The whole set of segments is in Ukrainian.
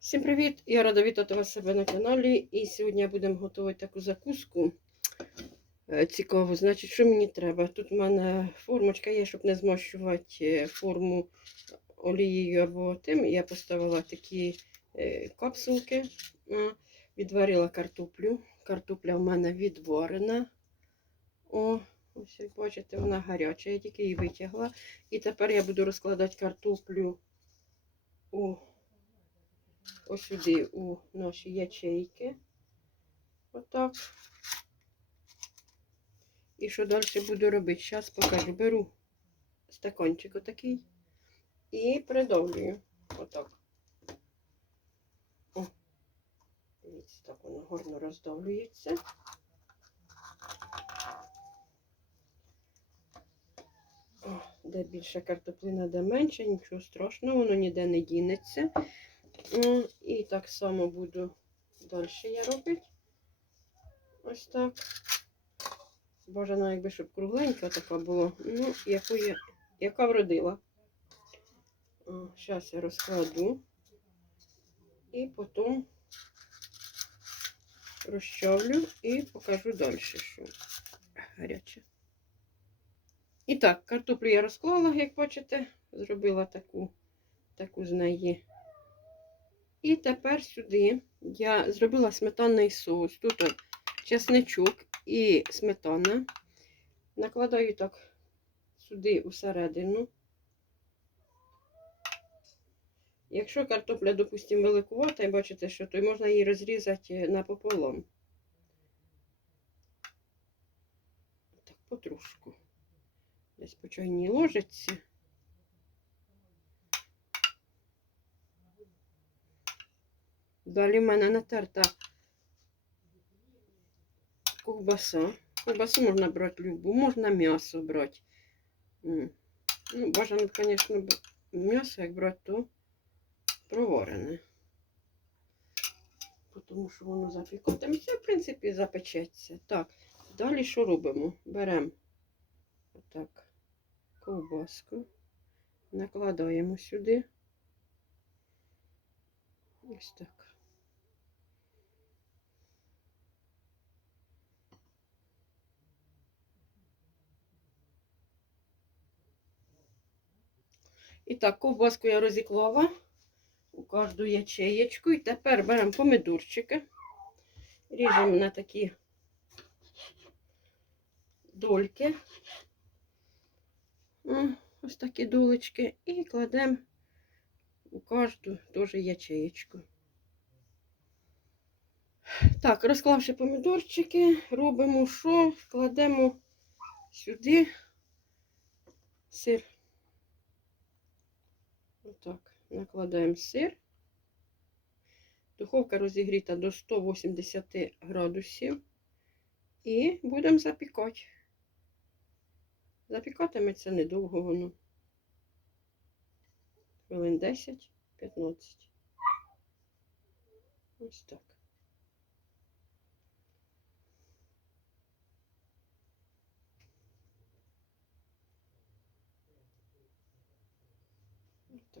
Всім привіт! Я рада вітати вас себе на каналі. І сьогодні будемо готувати таку закуску е, цікаву. Значить, що мені треба? Тут в мене формочка є, щоб не змащувати е, форму олією або тим. Я поставила такі е, капсулки, відварила картоплю. Картопля в мене відварена. О, ось як бачите, вона гаряча. Я тільки її витягла. І тепер я буду розкладати картоплю у ось сюди у наші ячейки. Отак. І що далі буду робити? Зараз покажу. Беру стаканчик отакий і придавлюю. Отак. О, дивіться, так воно гарно роздавлюється. О, де більше картоплина, де менше, нічого страшного, воно ніде не дінеться. Ну, І так само буду далі я робити. Ось так. Бажано, якби щоб кругленька така була. Ну, яку я, яка вродила. Зараз я розкладу. І потім розчавлю і покажу далі, що гаряче. І так, картоплю я розклала, як бачите, зробила таку, таку з неї. І тепер сюди я зробила сметанний соус. Тут чесничок і сметана. Накладаю так сюди усередину. Якщо картопля, допустимо, великувата, і бачите, що то можна її розрізати напополам. Так, потрошку. Десь по чайній ложечці. Далі в мене натерта ковбаса. Ковбасу можна брати любу, можна м'ясо брати. Ну, бажано, звісно, м'ясо, як брати, то проварене. Тому що воно запікатиметься, в принципі, запечеться. Так, далі що робимо? Беремо отак ковбаску, накладаємо сюди. Ось так. І так, ковбаску я розіклала у кожну ячеєчку. І тепер беремо помидорчики, ріжемо на такі дольки. Ось такі долечки. І кладемо у кожну теж ячеєчку. Так, розклавши помідорчики, робимо що? Кладемо сюди сир. Накладаємо сир. Духовка розігріта до 180 градусів. І будемо запікати. Запікатиметься недовго воно. Хвилин 10-15. Ось так.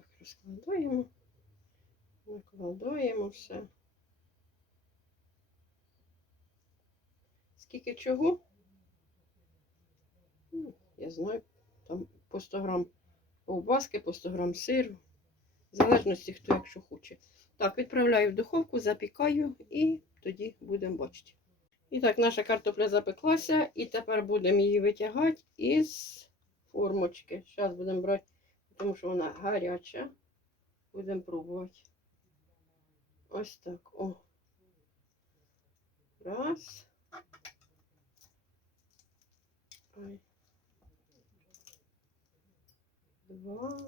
Так, розкладаємо, накладаємо все. Скільки чого? Ну, Я знаю, там по 100 грам ковбаски, по 100 грам сиру. В залежності, хто якщо хоче. Так, відправляю в духовку, запікаю і тоді будемо бачити. І так, наша картопля запеклася, і тепер будемо її витягати із формочки. Зараз будемо брати, тому що вона гаряча. Будемо пробувати. Ось так. О. Раз. Ой. Два.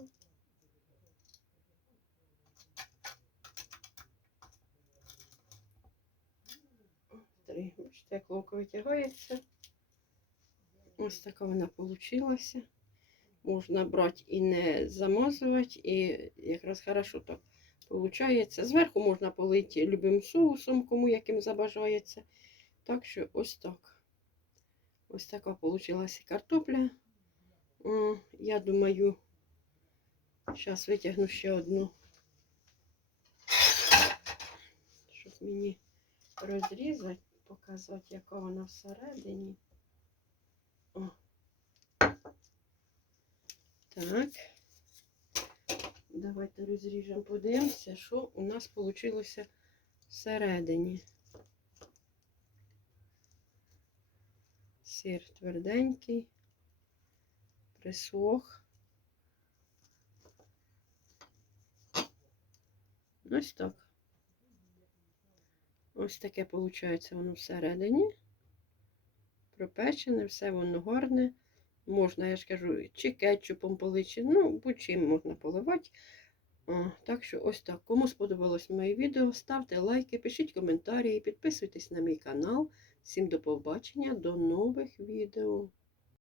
Три. Бачите, як лука витягається. Ось така вона получилася. Можна брати і не замазувати, і якраз хорошо так получається. Зверху можна полити любим соусом, кому яким забажається. Так що ось так. Ось така получилася картопля. Я думаю, зараз витягну ще одну щоб мені розрізати, показати, яка вона всередині. О. Так. Давайте розріжемо, подивимося, що у нас вийшло всередині. Сир тверденький, присох. Ось так. Ось таке виходить воно всередині. Пропечене, все воно гарне. Можна, я ж кажу, чи кетчупом поличі, ну, будь-чим можна поливати. Так що ось так. Кому сподобалось моє відео, ставте лайки, пишіть коментарі, підписуйтесь на мій канал. Всім до побачення, до нових відео.